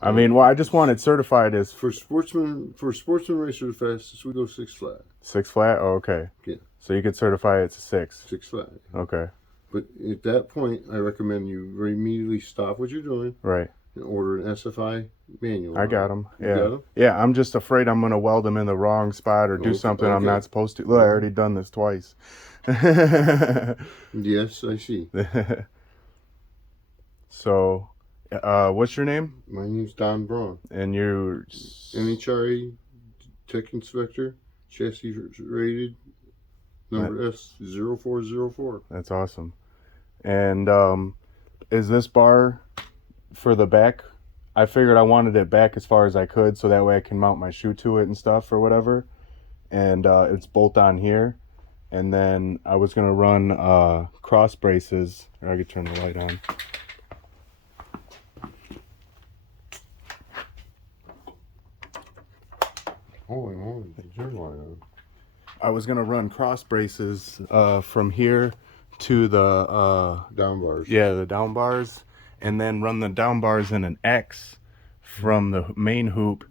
I mean, well, I just want it certified as for sportsman racer the fastest we go 6 flat. 6 flat. Oh, okay. Yeah. So you could certify it to 6. 6 flat. Okay. But at that point, I recommend you immediately stop what you're doing. Right. And order an SFI manual. I got them. You Yeah. got 'em? Yeah. I'm just afraid I'm gonna weld them in the wrong spot or do something I'm not supposed to. Look, I already done this twice. Yes, I see. So, what's your name? My name's Don Braun. And you're NHRA Tech Inspector, chassis rated, number S0404. That's awesome. And is this bar for the back? I figured I wanted it back as far as I could, so that way I can mount my shoe to it and stuff or whatever. And it's bolt on here. And then I was gonna run cross braces. Or I could turn the light on. Holy moly, turn the light on. I was gonna run cross braces from here to the down bars. Yeah, the down bars, and then run the down bars in an X from the main hoop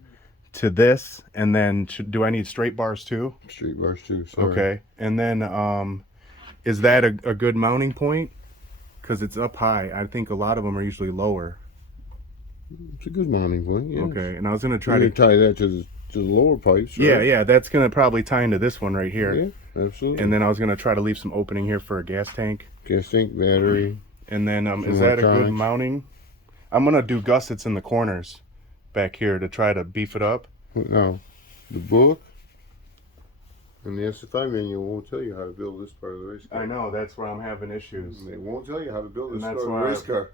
to this, and then do I need straight bars too? Straight bars too. Sorry. Okay, and then is that a good mounting point? Because it's up high. I think a lot of them are usually lower. It's a good mounting point. Yes. Okay, and I was gonna try to tie that to the lower pipes. Right? Yeah, that's gonna probably tie into this one right here. Yeah, absolutely. And then I was gonna try to leave some opening here for a gas tank. Gas tank, battery. And then is that a good mounting? I'm gonna do gussets in the corners back here to try to beef it up. Now, the book and the SFI manual won't tell you how to build this part of the race car. I know, that's where I'm having issues. They won't tell you how to build this part of the race car.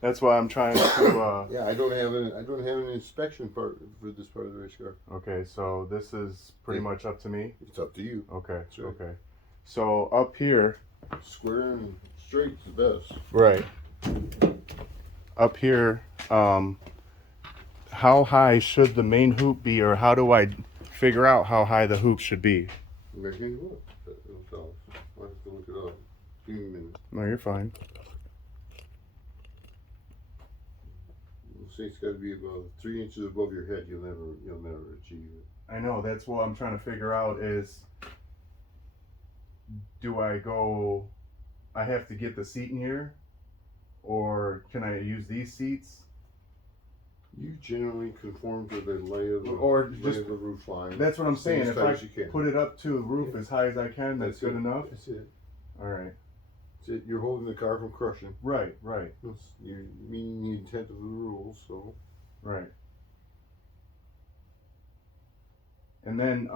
That's why I'm trying to. Yeah, I don't have an inspection part for this part of the race car. Okay, so this is pretty much up to me. It's up to you. Okay, okay. So up here, square and straight is the best. Right. Up here, how high should the main hoop be, or how do I figure out how high the hoop should be? It'll tell us. I'll have to look it up. Give me a minute. No, you're fine. Say it's got to be about 3 inches above your head. You'll never achieve it. I know. That's what I'm trying to figure out. Is do I go? I have to get the seat in here, or can I use these seats? You generally conform to the lay of the roof line. That's what I'm saying. If I put it up to the roof as high as I can, that's good enough. That's it. All right. You're holding the car from crushing. Right. You're meeting the intent of the rules, so. Right. And then,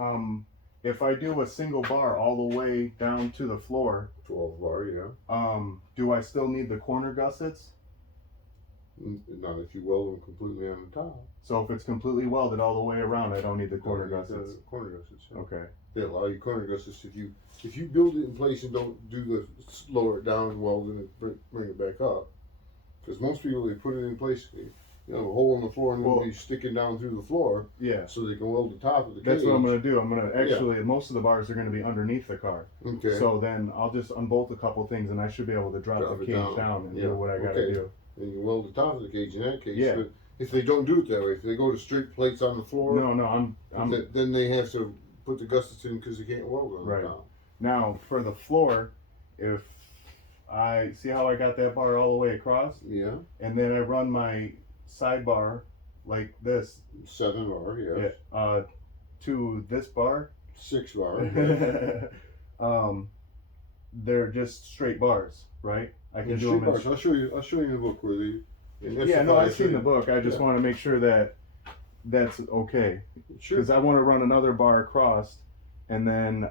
if I do a single bar all the way down to the floor. 12 bar, yeah. Do I still need the corner gussets? Not if you weld them completely on the top. So if it's completely welded all the way around, I don't need the corner gussets. Corner gussets. Yeah. Okay. They allow you corner gussets if you build it in place and don't do the lower it down and weld it, bring it back up. Because most people, they put it in place, a hole in the floor and it'll be sticking down through the floor. Yeah. So they can weld the top of the cage. That's what I'm going to do. I'm going to actually, most of the bars are going to be underneath the car. Okay. So then I'll just unbolt a couple things and I should be able to drop the cage down and do what I got to do. And you weld the top of the cage in that case. Yeah. But if they don't do it that way, if they go to straight plates on the floor. No, then they have to put the gussets in because they can't weld on the top. Now, for the floor, if I see how I got that bar all the way across. Yeah. And then I run my sidebar like this. 7 bar, yes. Yeah. To this bar. 6 bar. Yes. They're just straight bars, right? I can do them. Bars. I'll show you in the book where they. I've seen the book. I just want to make sure that that's okay. Sure. Because I want to run another bar across, and then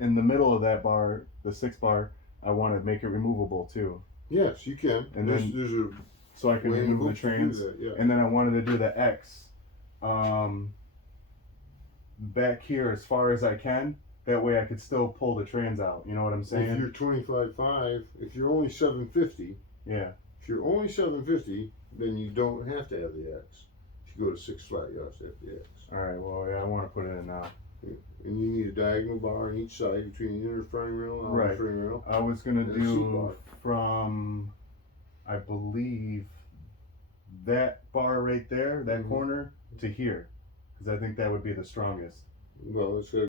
in the middle of that bar, the 6 bar, I want to make it removable too. Yes, you can. And there's a so I can remove the trans. And then I wanted to do the X back here as far as I can. That way I could still pull the trans out. You know what I'm saying? If you're 25.5, if you're only 750. Yeah. If you're only 750, then you don't have to have the X. If you go to 6 flat, you have to have the X. All right. Well, yeah, I want to put it in now. Yeah. And you need a diagonal bar on each side between the inner frame rail and outer frame rail. I was gonna do from, I believe, that bar right there, that Mhm. corner, to here, because I think that would be the strongest. Well, it's gotta